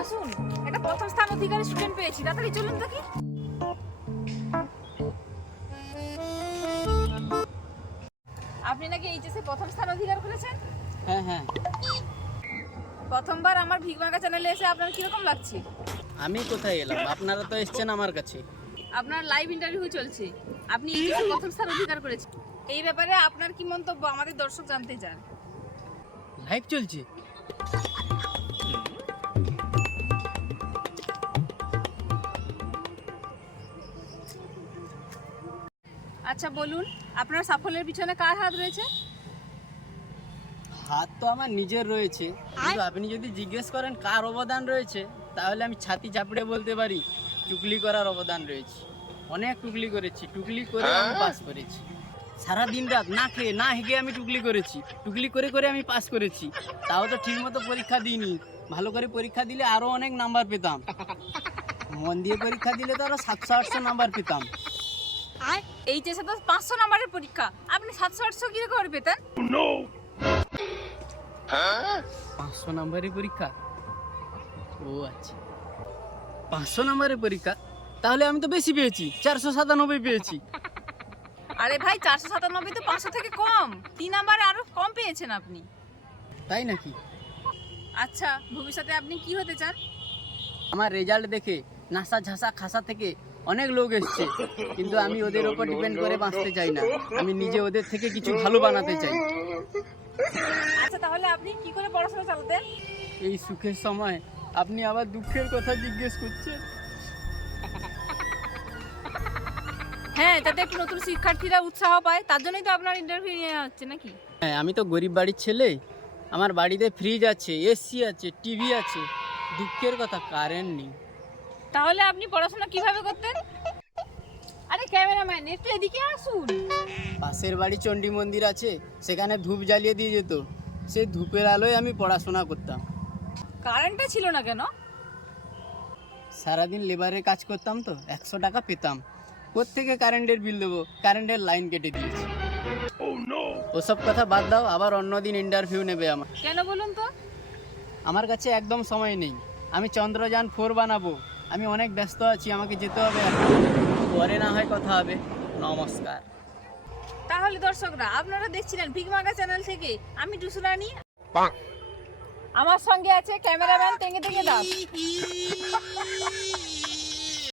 আসুন আসুন, একটা প্রথম স্থান অধিকারী স্টুডেন্ট পেয়েছি, তাড়াতাড়ি চলুন তো। কি আপনি নাকি এইচএসে প্রথম স্থান অধিকার করেছেন? হ্যাঁ হ্যাঁ, প্রথমবার আমার ভিগমাগা চ্যানেলে এসে আপনার কিরকম লাগছে? আমি কোথায় এলাম, আপনারা তো এসছেন আমার কাছে। আপনার লাইভ ইন্টারভিউ চলছে, আপনি এইচএসে প্রথম স্থান অধিকার করেছেন। এই ব্যাপারে আপনার কি মন্তব্য আমাদের দর্শক জানতে চান। লাইভ চলছে? আচ্ছা বলুন, আপনার সাফল্যের পিছনে কার হাত রয়েছে? হাত তো আমার নিজের রয়েছে, কিন্তু আপনি যদি জিজ্ঞেস করেন কার অবদান রয়েছে, তাহলে আমি ছাতি চাপড়ে বলতে পারি টুকলি করার অবদান রয়েছে। অনেক টুকলি করেছি, টুকলি করে আমি পাস করেছি। সারা দিন রাত না খেয়ে না হেগে আমি টুকলি করেছি, টুকলি করে করে আমি পাস করেছি। তাও তো ঠিক মতো পরীক্ষা দিইনি, ভালো করে পরীক্ষা দিলে আরও অনেক নাম্বার পেতাম। মন দিয়ে পরীক্ষা দিলে তো আরও 700-800 নাম্বার পেতাম। এইচএসে তো 500 নম্বরের পরীক্ষা, আপনি 700-800 কি করে পেতেন? 500 নাম্বারের পরীক্ষা? ও আচ্ছা, 500 নাম্বারের পরীক্ষা, তাহলে আমি তো বেশি পেয়েছি, 497 পেয়েছি। আরে ভাই, 497 তো 500 থেকে কম, 3 নাম্বারে আরো কম পেয়েছেন আপনি। তাই নাকি? আচ্ছা, ভবিষ্যতে আপনি কি হতে চান? আমার রেজাল্ট দেখে নাসা ঝাসা খাসা থেকে অনেক লোক এসছে, কিন্তু আমি ওদের ওপর ডিপেন্ড করে বাঁচতে চাই না। আমি নিজে ওদের থেকে কিছু ভালো বানাতে চাই। আচ্ছা, তাহলে আপনি কি করে পড়াশোনা চালাতেন? এই সুখের সময় আপনি আবার দুঃখের কথা জিজ্ঞেস করছেন? হ্যাঁ, যাতে একটু নতুন শিক্ষার্থীরা উৎসাহ পায়, তার জন্যই তো আপনার ইন্টারভিউ নেওয়া হচ্ছে নাকি? হ্যাঁ, আমি তো গরিব বাড়ির ছেলে, আমার বাড়িতে ফ্রিজ আছে, এসি আছে, টিভি আছে। দুঃখের কথা, কারেন্ট নেই। তাহলে আপনি পড়াশোনা কিভাবে করতেন? আরে ক্যামেরাম্যান, একটু এদিকে আসুন। পাশের বাড়ি চণ্ডী মন্দির আছে, সেখানে ধূপ জ্বালিয়ে দিয়ে যেত, সেই ধূপের আলোয় আমি পড়াশোনা করতাম। কারেন্টটা ছিল না কেন? সারাদিন লেবারের কাজ করতাম তো, 100 টাকা পেতাম। কোত্থেকে কারেন্টের বিল দেবো, কারেন্টের লাইন কেটে দিয়েছি। ওসব কথা বাদ দাও, আবার অন্যদিন ইন্টারভিউ নেবে আমার। কেন বলুন তো? আমার কাছে একদম সময় নেই, আমি চন্দ্রযান 4 বানাবো। আমি অনেক ব্যস্ত আছি, আমাকে যেতে হবে এখন। পরে না হয় কথা হবে। নমস্কার। তাহলে দর্শকরা, আপনারা দেখছিলেন ভিগমাগা চ্যানেল থেকে আমি টুসুরানি। আমার সঙ্গে আছে ক্যামেরাম্যান তেঙ্গে তেঙ্গে দাস।